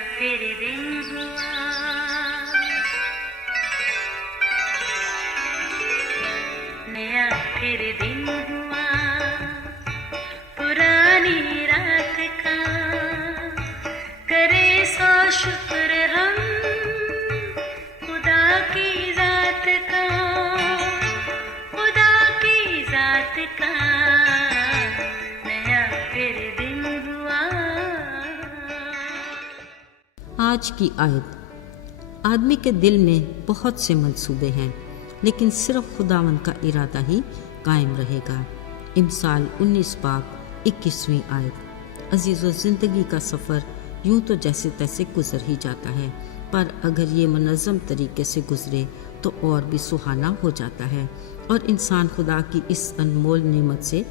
फिर दिन हुआ, नया फिर दिन हुआ, पुरानी रात का करे सो शुक्र हम खुदा की जात का, खुदा की जात का, नया फिर दिन हुआ। आज की आयत। आदमी के दिल में बहुत से मंसूबे हैं, लेकिन सिर्फ खुदावंद का इरादा ही कायम रहेगा। इमसाल 19 बाब 21वीं आयत। अजीज़ों, ज़िंदगी का सफ़र यूं तो जैसे तैसे गुजर ही जाता है, पर अगर ये मुनज़्ज़म तरीके से गुजरे तो और भी सुहाना हो जाता है और इंसान खुदा की इस अनमोल नेमत से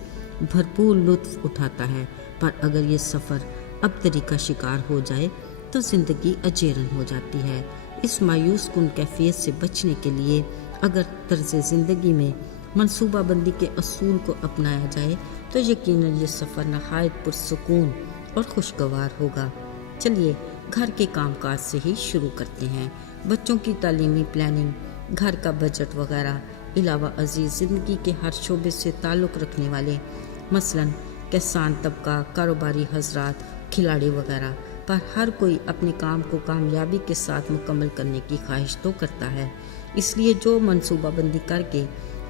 भरपूर लुत्फ़ उठाता है। पर अगर ये सफ़र अबतरी का शिकार हो जाए तो ज़िंदगी अजेरन हो जाती है। इस मायूस कुन कैफियत से बचने के लिए अगर तर्ज़ ज़िंदगी में मनसूबाबंदी के असूल को अपनाया जाए तो यकीनन ये सफ़र नहायत पुरसुकून और खुशगवार होगा। चलिए घर के कामकाज से ही शुरू करते हैं। बच्चों की तालीमी प्लानिंग, घर का बजट वगैरह, अलावा अजीज़ ज़िंदगी के हर शोबे से ताल्लुक़ रखने वाले मसलन किसान तबका, कारोबारी हजरात, खिलाड़ी वगैरह, पर हर कोई अपने काम को कामयाबी के साथ मुकम्मल करने की ख्वाहिश तो करता है। इसलिए जो मनसूबाबंदी करके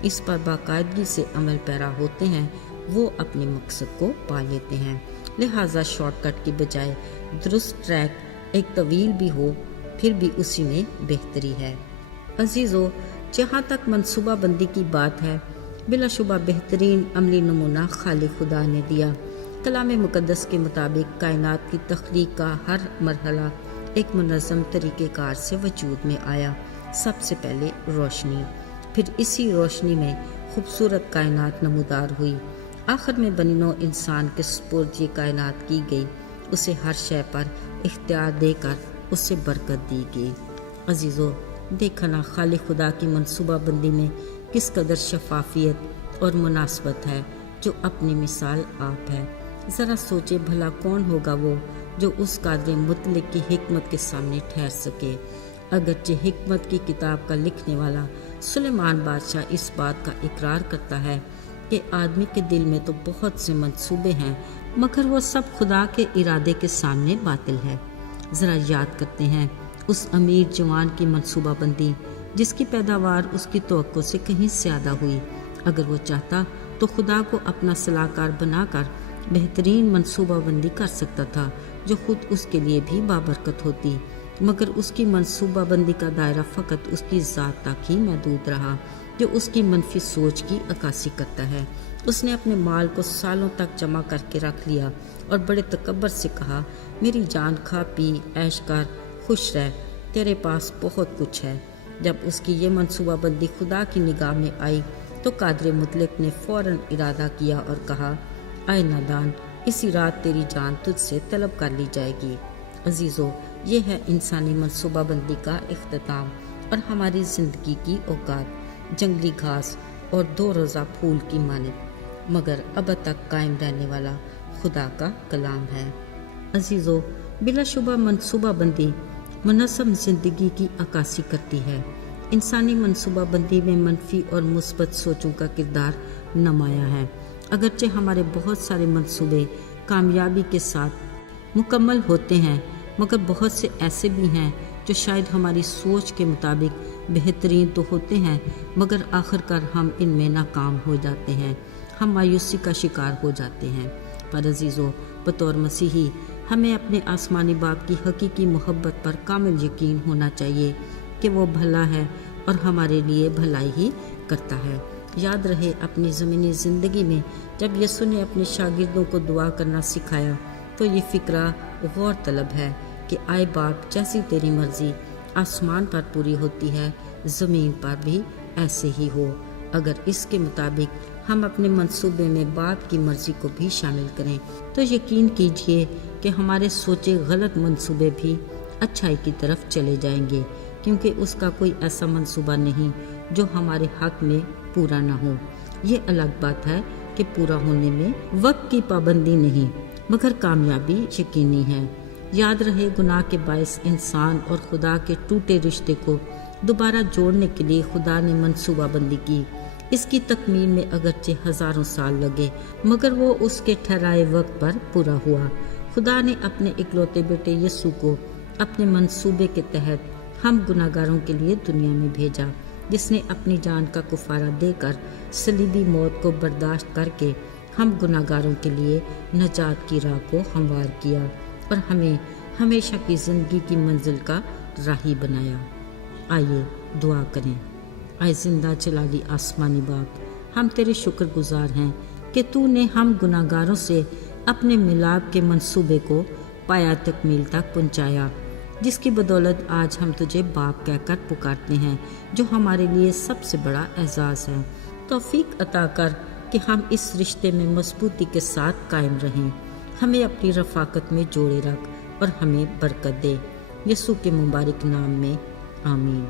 इस पर बाकायदगी से अमल पैरा होते हैं वो अपने मकसद को पा लेते हैं। लिहाजा शॉर्टकट की बजाय दुरुस्त ट्रैक एक तवील भी हो फिर भी उसी में बेहतरी है। अजीज़ों, जहाँ तक मनसूबाबंदी की बात है, बिलाशुबा बेहतरीन अमली नमूना खालिक खुदा ने दिया। कलाम मुक़द्दस के मुताबिक कायनात की तख्लीक का हर मरहला एक मुनज़्ज़म तरीक़ेकार से वजूद में आया। सबसे पहले रोशनी, फिर इसी रोशनी में खूबसूरत कायनात नमूदार हुई। आखिर में बनिनो इंसान के सुपुर्द ये कायनात की गई, उसे हर शय पर इख्तियार देकर उसे बरकत दी गई। अजीज़ों, देखा ना खालिक खुदा की मनसूबाबंदी में किस कदर शफाफियत और मुनासबत है, जो अपनी मिसाल आप है। ज़रा सोचे भला कौन होगा वो जो उस कादर मुतलक की हिकमत के सामने ठहर सके। अगरचे हिकमत की किताब का लिखने वाला सुलेमान बादशाह इस बात का इकरार करता है कि आदमी के दिल में तो बहुत से मंसूबे हैं, मगर वो सब खुदा के इरादे के सामने बातिल है। ज़रा याद करते हैं उस अमीर जवान की मनसूबाबंदी जिसकी पैदावार उसकी तवक्को से कहीं ज़्यादा हुई। अगर वो चाहता तो खुदा को अपना सलाहकार बनाकर बेहतरीन मनसूबाबंदी कर सकता था जो खुद उसके लिए भी बाबरकत होती, मगर उसकी मनसूबाबंदी का दायरा फ़कत उसकी ज़ात तक ही महदूद रहा, जो उसकी मनफी सोच की अक्कासी करता है। उसने अपने माल को सालों तक जमा करके रख लिया और बड़े तकब्बर से कहा, मेरी जान, खा पी ऐश कर, खुश रह, तेरे पास बहुत कुछ है। जब उसकी ये मनसूबाबंदी खुदा की निगाह में आई तो कादर मुतलक ने फ़ौरन इरादा किया और कहा, आए नादान, इसी रात तेरी जान तुझसे तलब कर ली जाएगी। अजीज़ों, ये है इंसानी मनसूबाबंदी का इख्तिताम और हमारी ज़िंदगी की औकात जंगली घास और दो रोज़ा फूल की मानद, मगर अब तक कायम रहने वाला खुदा का कलाम है। अजीज़ों, बिलाशुबा मनसूबाबंदी मुनज़्ज़म ज़िंदगी की अक्कासी करती है। इंसानी मनसूबाबंदी में मनफी और मुस्बत सोचों का किरदार नुमाया है। अगरचे हमारे बहुत सारे मंसूबे कामयाबी के साथ मुकम्मल होते हैं, मगर बहुत से ऐसे भी हैं जो शायद हमारी सोच के मुताबिक बेहतरीन तो होते हैं, मगर आखिरकार हम इनमें नाकाम हो जाते हैं, हम मायूसी का शिकार हो जाते हैं। पर अजीज़ों, बतौर मसीही हमें अपने आसमानी बाप की हकीकी मोहब्बत पर कामिल यकीन होना चाहिए कि वो भला है और हमारे लिए भलाई ही करता है। याद रहे, अपनी ज़मीनी ज़िंदगी में जब यसु ने अपने शागिर्दों को दुआ करना सिखाया तो ये फ़िक्रा गौर तलब है कि आए बाप, जैसी तेरी मर्ज़ी आसमान पर पूरी होती है, ज़मीन पर भी ऐसे ही हो। अगर इसके मुताबिक हम अपने मंसूबे में बाप की मर्ज़ी को भी शामिल करें तो यकीन कीजिए कि हमारे सोचे गलत मंसूबे भी अच्छाई की तरफ चले जाएंगे, क्योंकि उसका कोई ऐसा मंसूबा नहीं जो हमारे हक़ में पूरा ना हो। ये अलग बात है कि पूरा होने में वक्त की पाबंदी नहीं, मगर कामयाबी यकीनी है। یاد رہے گناہ کے باعث انسان اور خدا کے ٹوٹے رشتے کو دوبارہ جوڑنے کے لیے خدا نے منصوبہ بندی کی۔ اس کی تکمیل میں اگرچہ ہزاروں سال لگے مگر وہ اس کے ٹھہرائے وقت پر پورا ہوا۔ خدا نے اپنے اکلوتے بیٹے یسوع کو اپنے منصوبے کے تحت ہم گناہ گاروں کے لیے دنیا میں بھیجا، جس نے اپنی جان کا کفارہ دے کر صلیبی موت کو برداشت کر کے ہم گناہ گاروں کے لیے نجات کی راہ کو ہموار کیا اور ہمیں ہمیشہ کی زندگی کی منزل کا راہی بنایا۔ آئیے دعا کریں۔ اے زندہ جلالی آسمانی باپ، ہم تیرے شکر گزار ہیں کہ تو نے ہم گناہ گاروں سے اپنے ملاپ کے منصوبے کو پایا تکمیل تک پہنچایا، جس کی بدولت آج ہم تجھے باپ کہہ کر پکارتے ہیں، جو ہمارے لیے سب سے بڑا اعزاز ہے۔ توفیق عطا کر کہ ہم اس رشتے میں مضبوطی کے ساتھ قائم رہیں، ہمیں اپنی رفاقت میں جوڑے رکھ اور ہمیں برکت دے۔ یسوع کے مبارک نام میں آمین۔